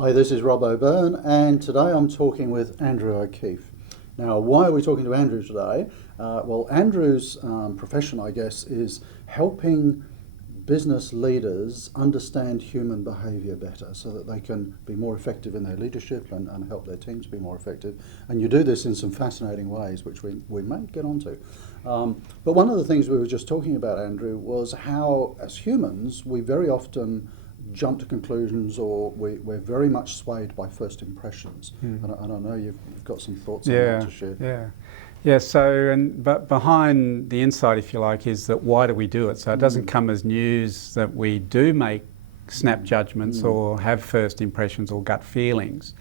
Hi, this is Rob O'Byrne, and today I'm talking with Andrew O'Keefe. Now, why are we talking to Andrew today? Well, Andrew's profession, I guess, is helping business leaders understand human behaviour better so that they can be more effective in their leadership and help their teams be more effective. And you do this in some fascinating ways, which we may get onto. But one of the things we were just talking about, Andrew, was how, as humans, we very often jump to conclusions, or we're very much swayed by first impressions. And I know you've got some thoughts on that to share. Yeah, but behind the insight, if you like, is that why do we do it? So it doesn't come as news that we do make snap judgments or have first impressions or gut feelings.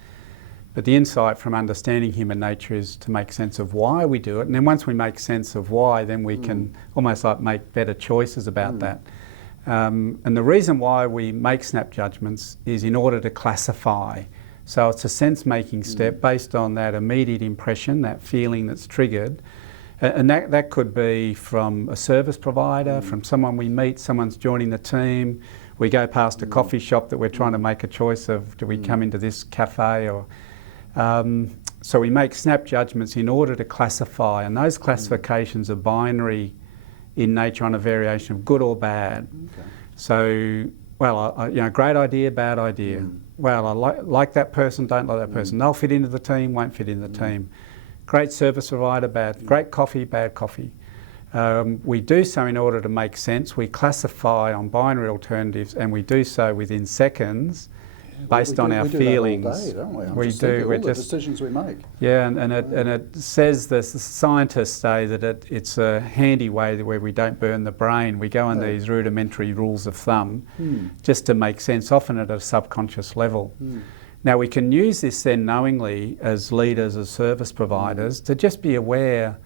But the insight from understanding human nature is to make sense of why we do it. And then once we make sense of why, then we can almost like make better choices about that. And the reason why we make snap judgments is in order to classify. So it's a sense-making step based on that immediate impression, that feeling that's triggered. And that could be from a service provider, from someone we meet, someone's joining the team. We go past a coffee shop that we're trying to make a choice of, do we come into this cafe or... so we make snap judgments in order to classify, and those classifications are binary in nature on a variation of good or bad. So, well, great idea, bad idea. Well, I like that person, don't like that person. They'll fit into the team, won't fit in the team. Great service provider, bad. Great coffee, bad coffee. We do so in order to make sense. We classify on binary alternatives, and we do so within seconds based on our feelings. We do that all day, don't we? We do. All the decisions we make. Yeah, and it says this. The scientists say that it's a handy way where we don't burn the brain. We go on these rudimentary rules of thumb just to make sense, often at a subconscious level. Now we can use this then knowingly as leaders, as service providers, to just be aware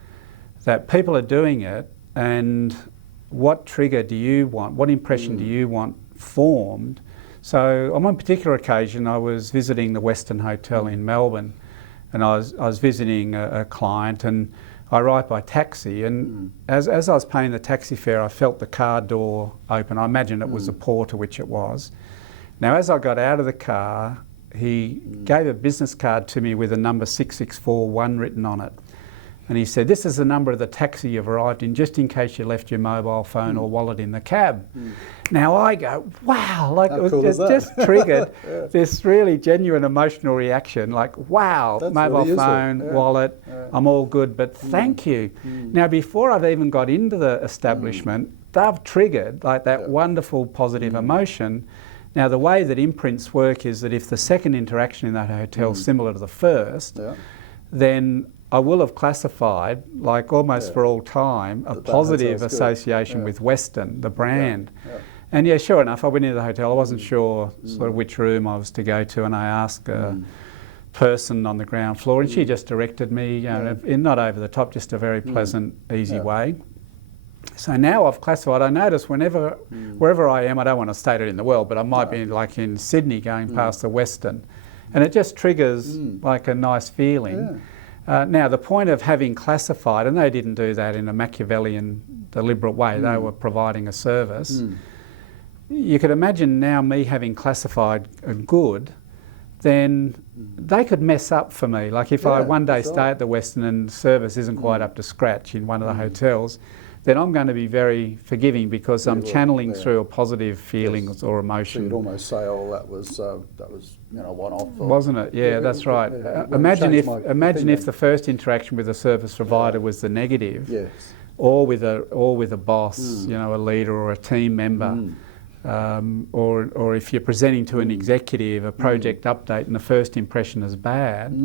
that people are doing it, and what trigger do you want? What impression do you want formed? So on one particular occasion, I was visiting the Westin Hotel in Melbourne, and I was visiting a client, and I arrived by taxi, and as I was paying the taxi fare, I felt the car door open. I imagine it was the porter, which it was. Now, as I got out of the car, he gave a business card to me with a number 6641 written on it. And he said, "This is the number of the taxi you've arrived in, just in case you left your mobile phone or wallet in the cab." Now I go, wow, like it just triggered this really genuine emotional reaction, like, wow, that's mobile really phone, wallet, I'm all good, but thank you. Now, before I've even got into the establishment, they've triggered like that wonderful positive emotion. Now, the way that imprints work is that if the second interaction in that hotel is similar to the first, then I will have classified, like almost for all time, a positive association with Westin, the brand. And yeah, sure enough, I went into the hotel. I wasn't sure sort of which room I was to go to, and I asked a person on the ground floor, and she just directed me, in not over the top, just a very pleasant, easy way. So now I've classified. I notice wherever I am, I don't want to state it in the world, but I might be like in Sydney going past the Westin, and it just triggers like a nice feeling. Now, the point of having classified, and they didn't do that in a Machiavellian, deliberate way, they were providing a service. You could imagine now me having classified a good, then they could mess up for me. Like if I one day stay at the Westin and service isn't quite up to scratch in one of the hotels, then I'm going to be very forgiving because I'm channeling through a positive feeling or emotion. So you'd almost say, "Oh, that was one-off." Wasn't it? Yeah, that's right. Imagine if the first interaction with a service provider was the negative, or with a boss, a leader or a team member, or if you're presenting to an executive a project update and the first impression is bad.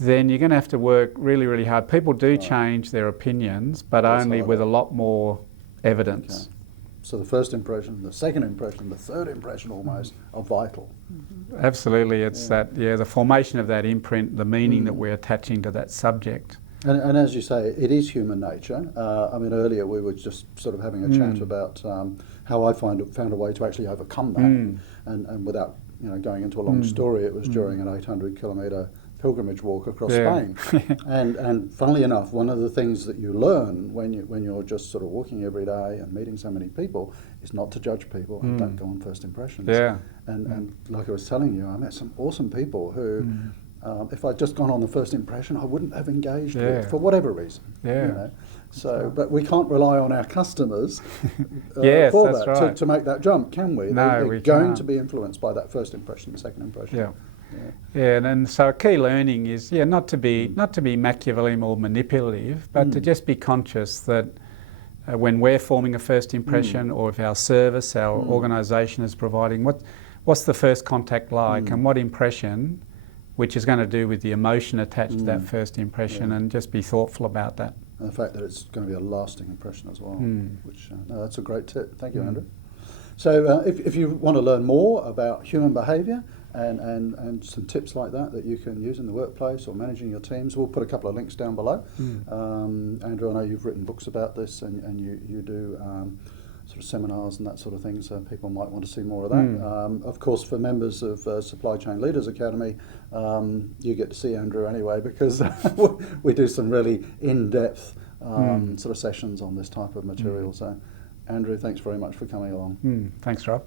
Then you're going to have to work really, really hard. People do change their opinions, but only with a lot more evidence. So the first impression, the second impression, the third impression almost are vital. Absolutely, it's the formation of that imprint, the meaning that we're attaching to that subject. And as you say, it is human nature. I mean, earlier we were just sort of having a chat about how I found a way to actually overcome that, and without going into a long story, it was during an 800-kilometre pilgrimage walk across Yeah. Spain. And funnily enough, one of the things that you learn when you're just sort of walking every day and meeting so many people is not to judge people and don't go on first impressions. Yeah. And like I was telling you, I met some awesome people who, if I'd just gone on the first impression, I wouldn't have engaged with for whatever reason. Yeah. You know? So, but we can't rely on our customers Yes, for that's that right. to make that jump, can we? No, They're we going can't. to be influenced by that first impression, second impression. Yeah. Yeah, and so a key learning is not to be Machiavellian or manipulative, but to just be conscious that when we're forming a first impression, or if our service, our organisation is providing, what's the first contact like, and what impression, which is going to do with the emotion attached to that first impression, and just be thoughtful about that. And the fact that it's going to be a lasting impression as well, which no, that's a great tip. Thank you, Andrew. So if you want to learn more about human behaviour and some tips like that you can use in the workplace or managing your teams, we'll put a couple of links down below. Andrew, I know you've written books about this and you do sort of seminars and that sort of thing, so people might want to see more of that. Of course, for members of Supply Chain Leaders Academy, you get to see Andrew anyway, because we do some really in-depth sort of sessions on this type of material. So, Andrew, thanks very much for coming along. Thanks, Rob.